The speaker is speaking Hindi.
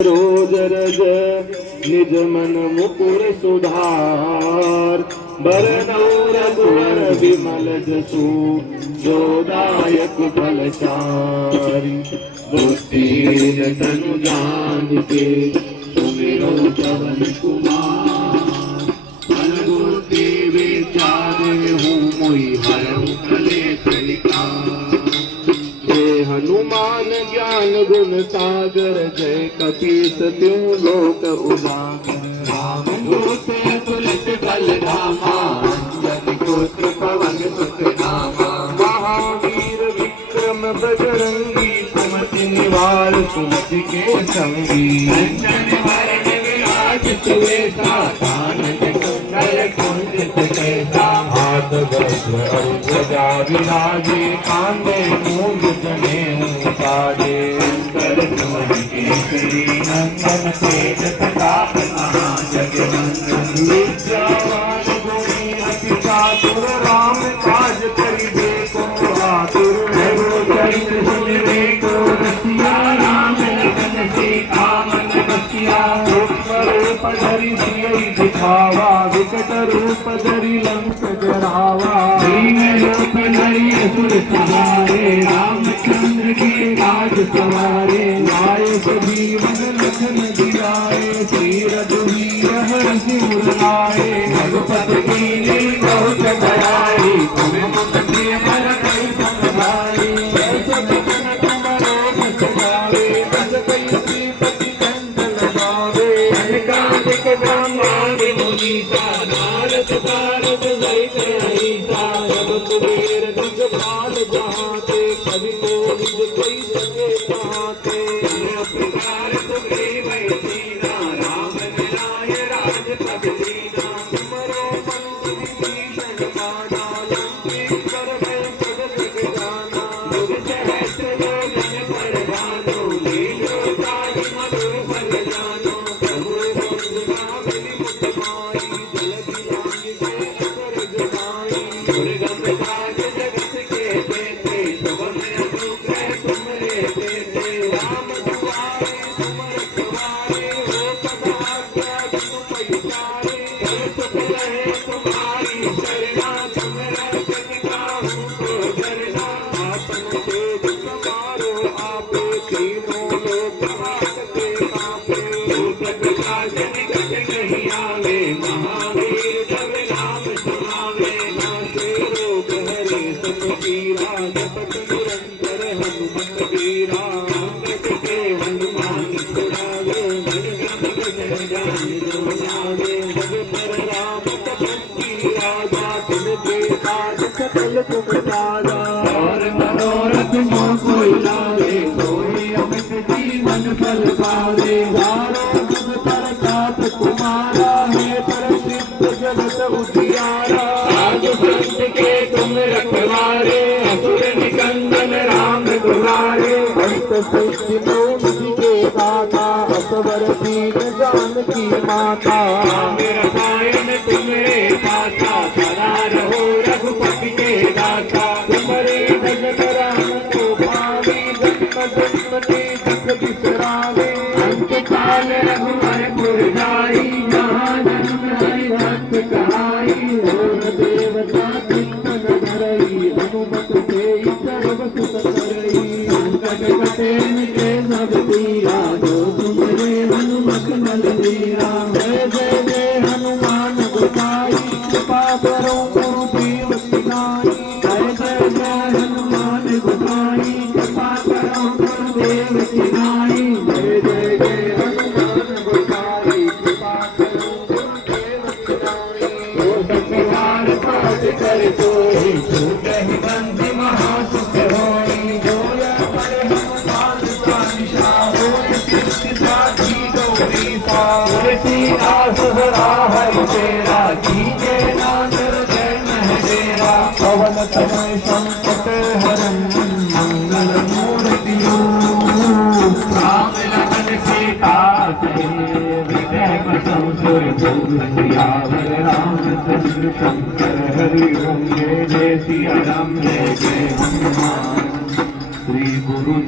रोज रज निज मन मुकुर सुधार बरनौ रघुवर विमल जसु जोदायक फलचारि बुद्धिहीन तनु जानिके सुमिरौ पवन कुमार फल बुद्धि विचारे हूँ मोहि हरौ कलेश विकार। जय हनुमान ज्ञान गुण सागर जय कपीस त्यों लोक उजागर। राम दूत तुलसी बलधामा अंजनी पुत्र पवन सुत नामा। महावीर विक्रम बजरंगी सुमति निवार सुमति के संगी। कंचन वरण विराज सुवेशा कानन कुंडल कुंजित कैसा। हाथ वज्र और ध्वजा विराजे कांधे मूंज जनेऊ साजे। शंकर सुमन केसरी नंदन तेज प्रताप महाजगवंदन। विद्यावान गुणी अति चातुर राम काज करिबे को आतुर। चरित्र सुनिबे को रसिया राम लखन सीता मन बसिया। रूप धरि सियहि दिखावा विकट रूप धरि लंक जरावा। दीन रूप धरि असुर सहारे रामचंद्र के राज सवारे। लाए जीवन लखन जियाए श्री रघुवीर हरषि उर लाए। रघुपति कीन्ही बहुत बड़ाई तुम मम प्रिय भरत संभाई। जैसे बचन तुम्हारो बस जाए बस कई श्रीपति कंचन गावे। अनेकाधिक ब्रह्मांड मुनीसा नारद सारद सहित अहिसा। जब कुबेर दिग्पाल जहाते कवि कोविद कोई सके कहाते। प्रकार सुग्रीव सीना राम मिलाय राजपद दीना। तुमरो मंत्र विभीषण माना लंकेश्वर भय सब जग जाना। युग सहस्र योजन पर भानु लील्यो ताहि मधुर फल जानो। प्रभु वंदना बलि मुख माई जलधि लांघि से अकर जमाई। दुर्गम काज जगत के जेते सुगम अनुग्रह तुमरे तेते। राम दुआरे तुम रखवारे हो सदा आज्ञा तुम पैसारे। कर सुख रहे तुम्हारी शरणा तुम रक्षक काहू को डरना। आपन तेज समारो आपे तीनों लोक हाकते कांपे। भूत पिशाच निकट नहीं आवे महावीर जब नाम सुनावे। नासे रोग हरे सब पीरा जपत निरंतर हनुमत वीरा। अंगद के हनुमान छुड़ावे मन क्रम वचन जानि जो लागे। जब पर राम तपस्वी राजा तिनके काज सकल तुम साजा। और मनोरथ जो कोई लावे सोई अमित जीवन फल पावे। चारों जुग प्रताप तुम्हारा है प्रसिद्ध जगत उजियारा। साधु संत के तुम रखवारे असुर निकंदन राम दुलारे। अंत सिद्धि निधि के दाता असवर दीन जानकी माता। मेरा सायन तुमरे पासा सदा रहो रघुपति के दाता। तुमरे भजन राम को पावे जन्म जन्म के दुख बिसरावे। अंत काल रघुवर पुर जाई जहाँ जन्म हरि भक्त कहाई। और देवता चिंतन धरई हनुमत सेई सर्व सुख करई। संकट कटे मिटे सब पीरा जो तुमरे हनुमत बल धीरा। जय जय जय हनुमान गोसाई कृपा करो गुरुदेव सिधाई। जय जय जय हनुमान गोसाई कृपा करो गुरुदेव सिधाई। जय जय जय हनुमान गोसाई कृपा करो गुरुदेव सिधाई। ओ सतवार पाठ कर सोई छूटहि बंधि महासुख होई। जो यह पढ़े हनुमान चालीसा होय सिद्धि साखी गौरीसा। तुलसीदास सदा हरि तेरा कीजे नादर जय महदेरा। पवन तनय संकट हरन मंगल मूर्ति राम लखन सीता सहित विजय बसव सुर भूर। सियावर रामचंद्र शंकर हरि ओम। जय जय सिया राम जय जय हनुमान। श्री गुरु